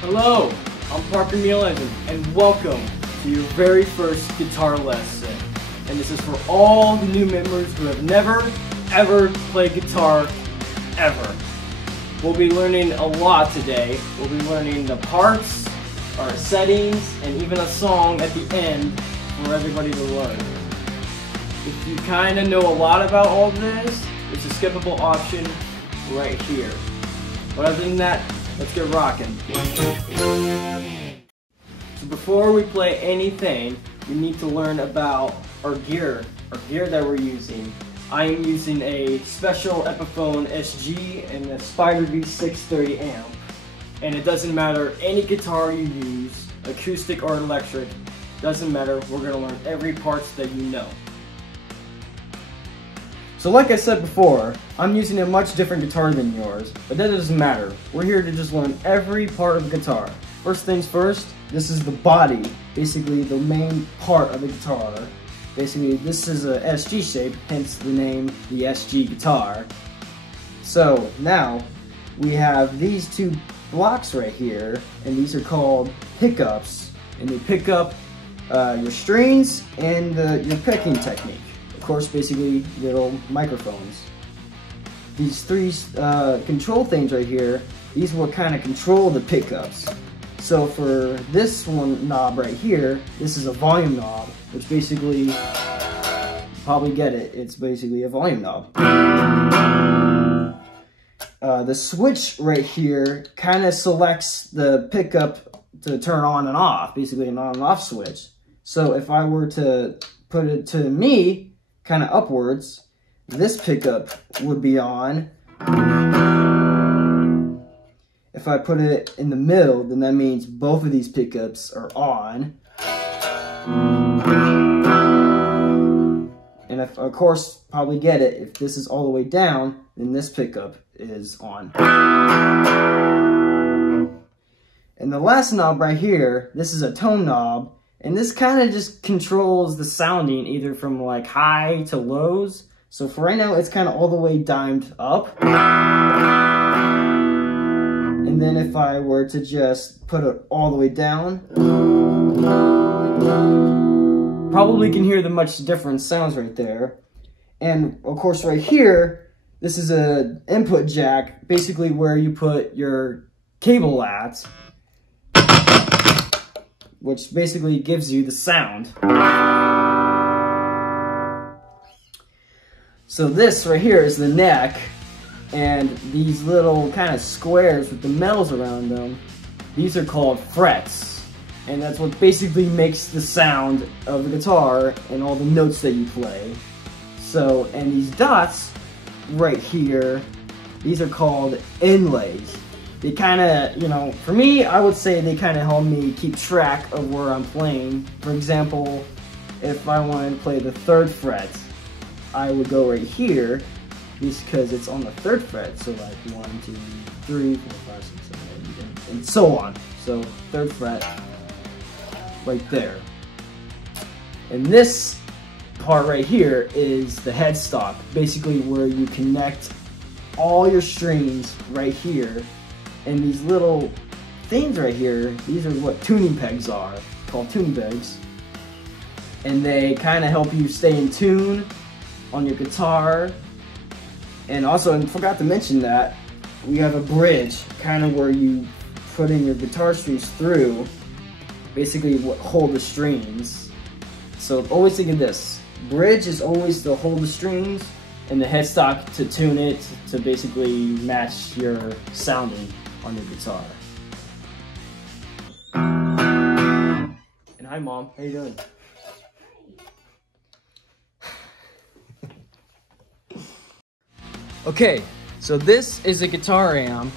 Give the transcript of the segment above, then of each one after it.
Hello, I'm Parker Nealenden, and welcome to your very first guitar lesson. And this is for all the new members who have never, ever played guitar, ever. We'll be learning a lot today. We'll be learning the parts, our settings, and even a song at the end for everybody to learn. If you kind of know a lot about all this, there's a skippable option right here. But other than that, let's get rocking. So before we play anything, we need to learn about our gear that we're using. I am using a special Epiphone SG and a Spider V630 amp. And it doesn't matter any guitar you use, acoustic or electric, doesn't matter, we're going to learn every part that you know. So like I said before, I'm using a much different guitar than yours, but that doesn't matter. We're here to just learn every part of the guitar. First things first, this is the body, basically the main part of the guitar. Basically, this is a SG shape, hence the name, the SG guitar. So now, we have these two blocks right here, and these are called pickups, and they pick up your strings and your picking technique. Of course, basically little microphones. These three control things right here, these will kind of control the pickups. So for this one knob right here, this is a volume knob, which basically, you probably get it, it's basically a volume knob. The switch right here kind of selects the pickup to turn on and off, basically an on and off switch. So if I were to put it to me, kind of upwards, this pickup would be on. If I put it in the middle, then that means both of these pickups are on. And if, of course, probably get it, if this is all the way down, then this pickup is on. And the last knob right here, this is a tone knob. And this kind of just controls the sounding either from like high to lows. So for right now, it's kind of all the way dimed up. And then if I were to just put it all the way down, probably can hear the much different sounds right there. And of course right here, this is an input jack, basically where you put your cable at, which basically gives you the sound. So this right here is the neck, and these little kind of squares with the metals around them, these are called frets. And that's what basically makes the sound of the guitar and all the notes that you play. So, and these dots right here, these are called inlays. They kind of, you know, for me, I would say they kind of help me keep track of where I'm playing. For example, if I wanted to play the 3rd fret, I would go right here, just because it's on the 3rd fret. So like 1, 2, 3, 4, 5, 6, 7, 8, and so on. So 3rd fret, right there. And this part right here is the headstock, basically where you connect all your strings right here. And these little things right here, these are what tuning pegs are, called tuning pegs. And they kind of help you stay in tune on your guitar. And also, I forgot to mention that, we have a bridge, kind of where you put in your guitar strings through, basically what hold the strings. So always think of this, bridge is always to hold the strings, and the headstock to tune it to basically match your sounding on your guitar. And hi Mom, how you doing? Okay, so this is a guitar amp,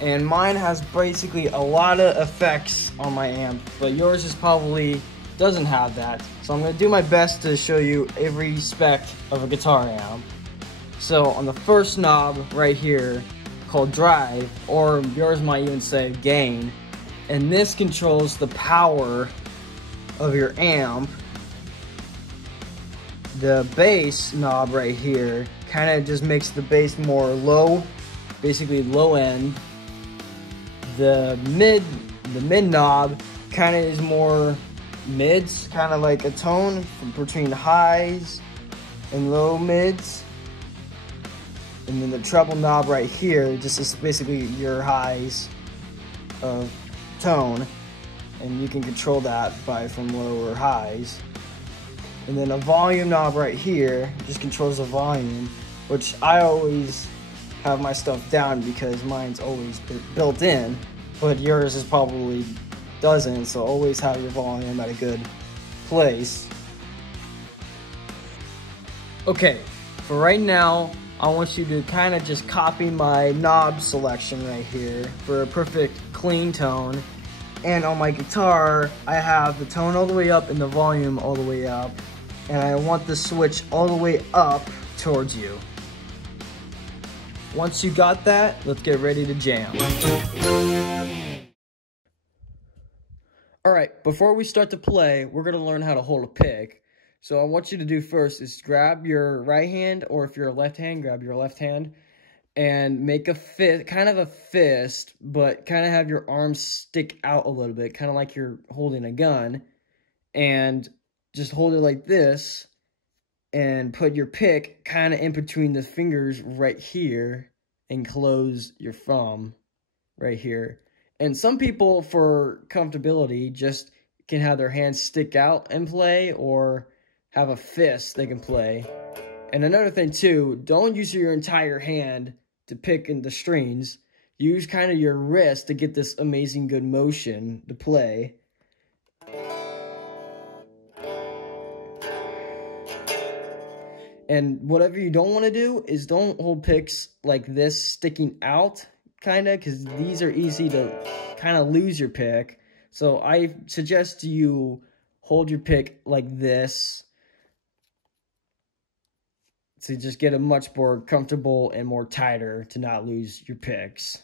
and mine has basically a lot of effects on my amp, but yours is probably doesn't have that. So I'm gonna do my best to show you every spec of a guitar amp. So on the first knob right here, called drive, or yours might even say gain, and this controls the power of your amp. The bass knob right here kind of just makes the bass more low, basically low end. The mid The mid knob kind of is more mids, kind of like a tone between highs and low mids. And then the treble knob right here just is basically your highs of tone, and you can control that from low or highs. And then a volume knob right here just controls the volume, which I always have my stuff down because mine's always built in, but yours is probably doesn't, so always have your volume at a good place. Okay, for right now, I want you to kind of just copy my knob selection right here for a perfect clean tone. And on my guitar, I have the tone all the way up and the volume all the way up. And I want the switch all the way up towards you. Once you got that, let's get ready to jam. All right, before we start to play, we're gonna learn how to hold a pick. So I want you to do first is grab your right hand, or if you're a left hand, grab your left hand, and make a fist, kind of a fist, but kind of have your arms stick out a little bit, kind of like you're holding a gun, and just hold it like this, and put your pick kind of in between the fingers right here, and close your thumb right here. And some people, for comfortability, just can have their hands stick out and play, or have a fist they can play. And another thing too, don't use your entire hand to pick in the strings. Use kind of your wrist to get this amazing good motion to play. And whatever you don't want to do is don't hold picks like this sticking out, kind of, because these are easy to kind of lose your pick. So I suggest you hold your pick like this to just get a much more comfortable and more tighter to not lose your picks.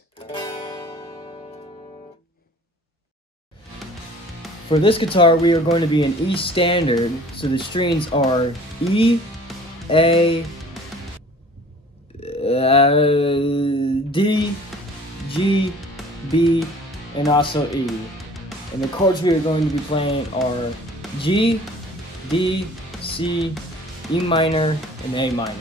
For this guitar, we are going to be in E standard, so the strings are E, A, D, G, B, and also E. And the chords we are going to be playing are G, D, C, E minor, and A minor.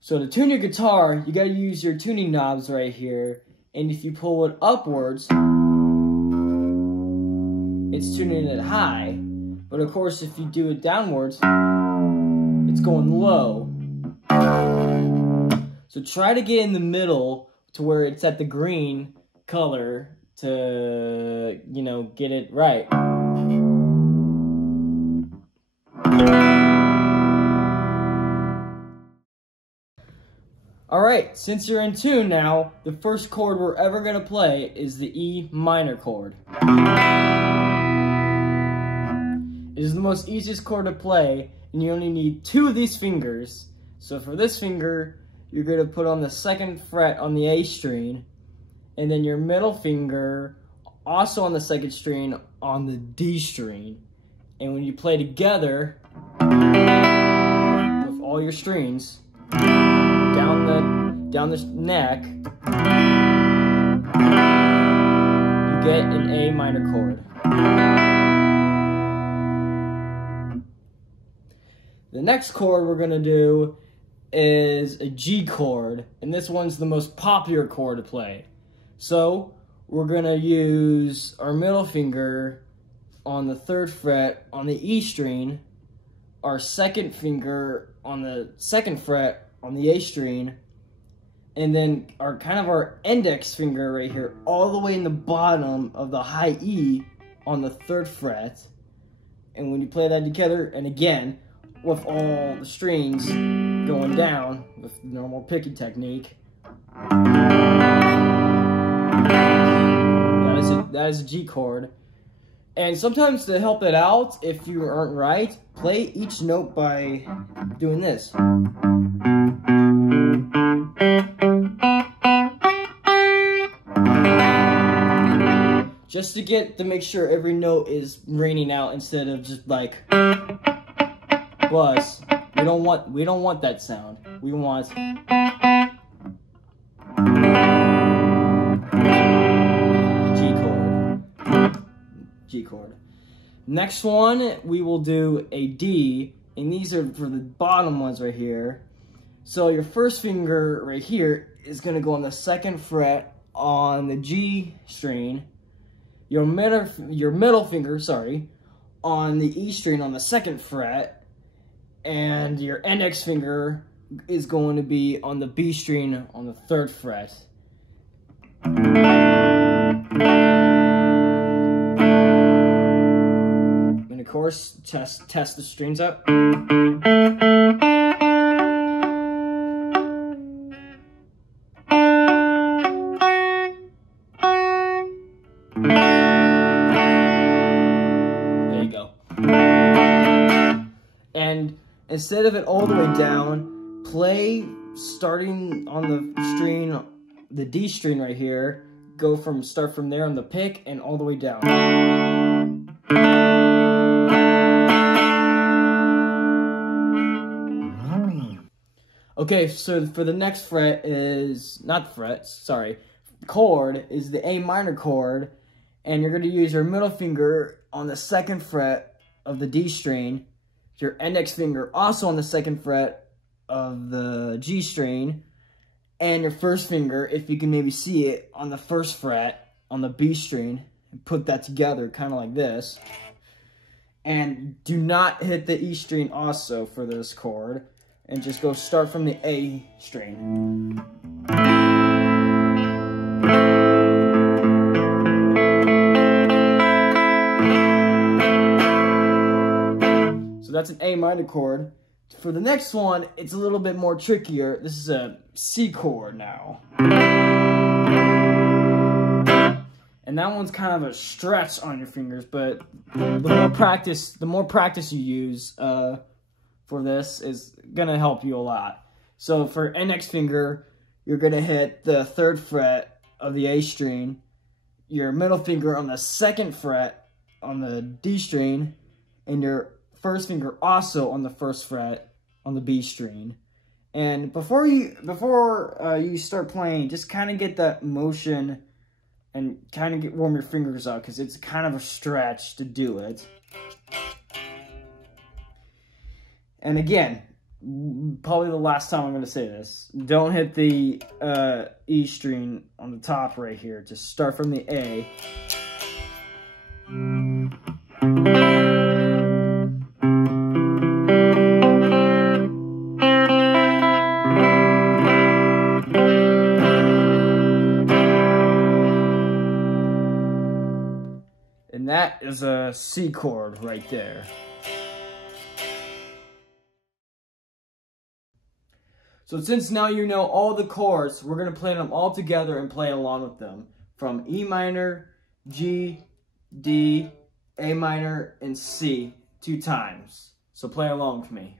So to tune your guitar, you gotta use your tuning knobs right here. And if you pull it upwards, it's tuning it high. But of course, if you do it downwards, it's going low. So try to get in the middle to where it's at the green color to, you know, get it right. Alright, since you're in tune now, the first chord we're ever going to play is the E minor chord. It is the most easiest chord to play, and you only need 2 of these fingers. So for this finger, you're going to put on the 2nd fret on the A string, and then your middle finger also on the 2nd string on the D string. And when you play together with all your strings down the neck, you get an A minor chord. The next chord we're gonna do is a G chord, and this one's the most popular chord to play. So we're gonna use our middle finger on the 3rd fret on the E string, our 2nd finger on the 2nd fret on the A string, and then our index finger right here all the way in the bottom of the high E on the 3rd fret. And when you play that together, and again with all the strings going down with normal picking technique, that is a G chord. And sometimes to help it out, if you aren't right, play each note by doing this. Just to make sure every note is ringing out instead of just like plus. We don't want that sound. We want G chord. Next one, we will do a D, and these are for the bottom ones right here. So your first finger right here is going to go on the 2nd fret on the G string. Your middle finger, sorry, on the E string on the 2nd fret, and your index finger is going to be on the B string on the 3rd fret. And of course, test the strings up. There you go. And instead of it all the way down, play starting on the string, the D string right here. Start from there on the pick and all the way down. Okay, so for the next chord is the A minor chord, and you're going to use your middle finger on the 2nd fret of the D string, your index finger also on the 2nd fret of the G string, and your first finger, if you can maybe see it, on the 1st fret on the B string, and put that together kind of like this. And do not hit the E string also for this chord, and just go start from the A string. So that's an A minor chord. For the next one, it's a little bit more trickier. This is a C chord now. And that one's kind of a stretch on your fingers, but the more practice you use for this is gonna help you a lot. So for index finger, you're gonna hit the 3rd fret of the A string, your middle finger on the 2nd fret on the D string, and your first finger also on the 1st fret on the B string. And before you start playing, just kind of get that motion and kind of warm your fingers up, because it's kind of a stretch to do it. And again, probably the last time I'm going to say this, don't hit the E string on the top right here. Just start from the A. And that is a C chord right there. So since now you know all the chords, we're going to play them all together and play along with them. From E minor, G, D, A minor, and C 2 times. So play along with me.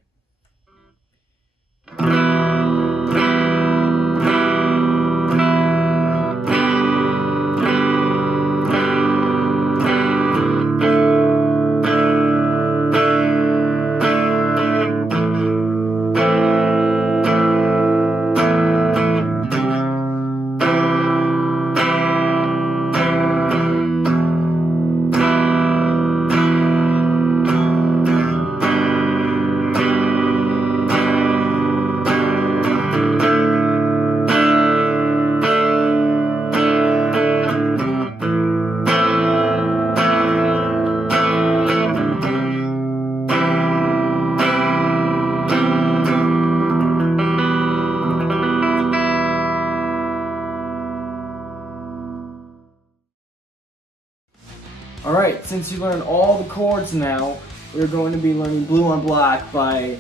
Alright, since you learned all the chords now, we're going to be learning Blue on Black by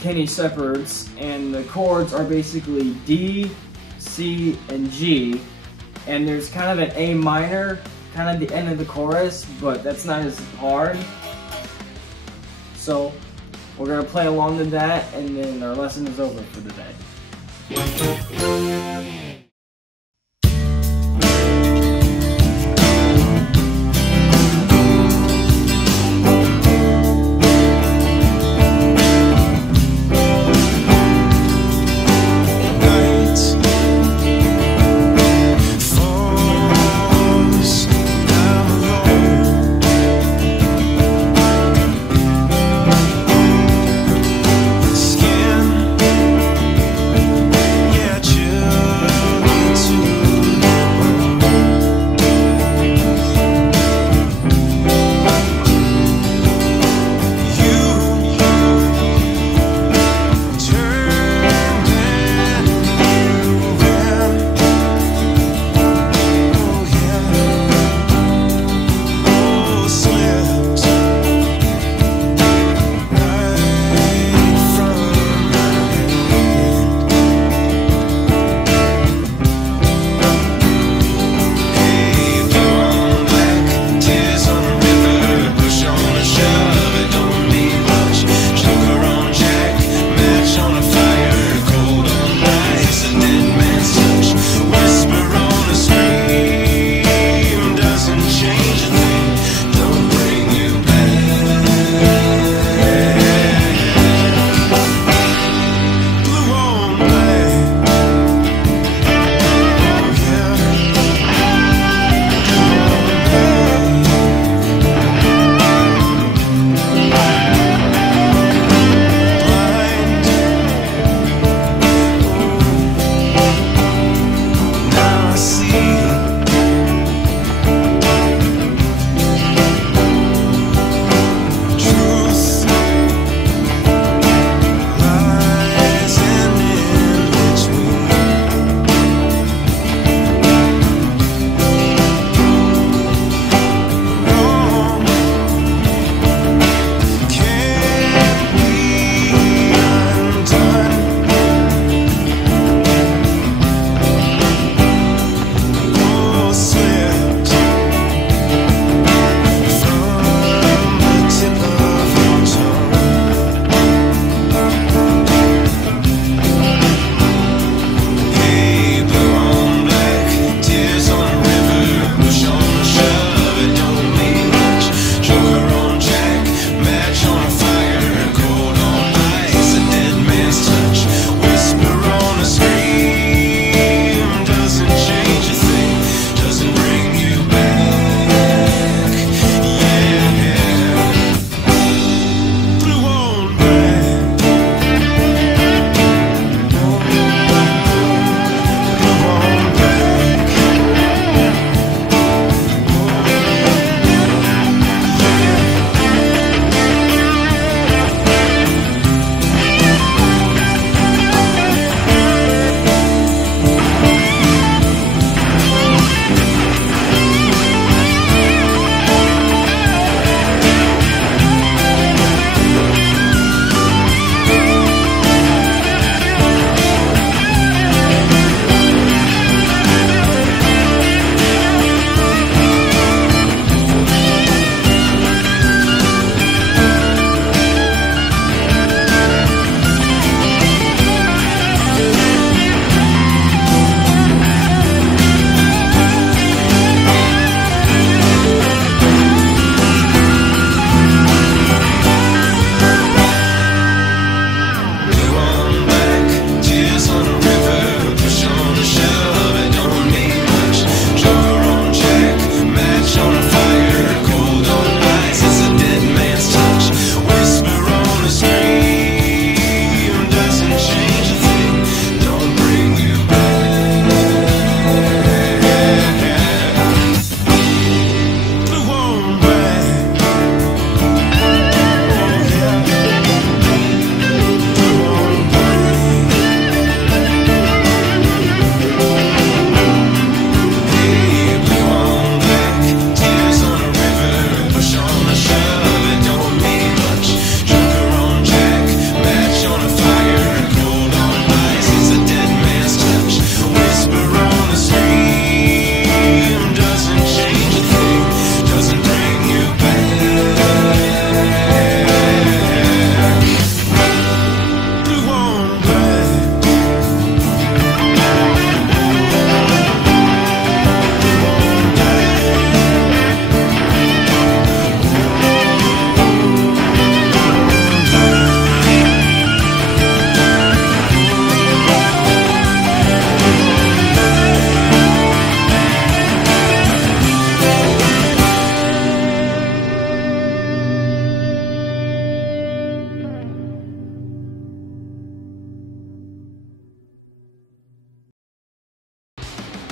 Kenny Shepherds, and the chords are basically D, C, and G, and there's kind of an A minor, kind of the end of the chorus, but that's not as hard. So, we're going to play along to that, and then our lesson is over for the day.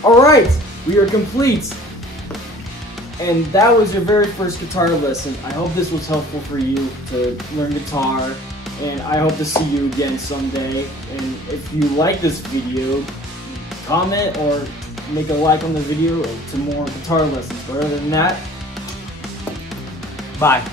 Alright, we are complete. And that was your very first guitar lesson. I hope this was helpful for you to learn guitar. And I hope to see you again someday. And if you like this video, comment or make a like on the video to more guitar lessons. But other than that, bye.